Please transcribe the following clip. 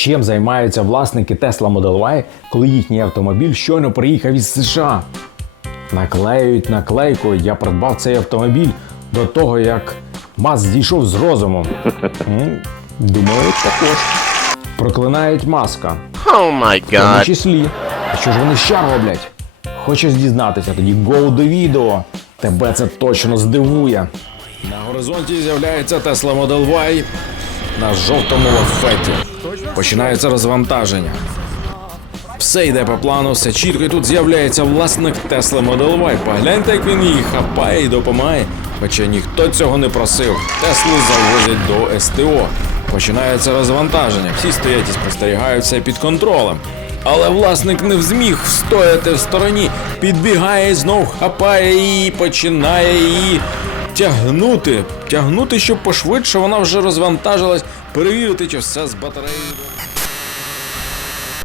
Чим займаються власники Tesla Model Y, коли їхній автомобіль щойно приїхав із США? Наклеюють наклейку. Я придбав цей автомобіль до того, як Мас зійшов з розуму. М, Думаю, також. Проклинають маска. Oh my В тому числі. А що ж вони ще роблять? Хочеш дізнатися, тоді go до відео. Тебе це точно здивує. На горизонті з'являється Tesla Model Y на жовтому лафеті. Починається розвантаження. Все йде по плану, все чітко, і тут з'являється власник Tesla Model Y. Погляньте, як він її хапає і допомагає. Хоча ніхто цього не просив. Теслу завозять до СТО. Починається розвантаження. Всі стоять і спостерігають все під контролем. Але власник не зміг встояти в стороні, підбігає знов хапає її, починає її тягнути. Тягнути, щоб пошвидше вона вже розвантажилась, перевірити, чи все з батареєю.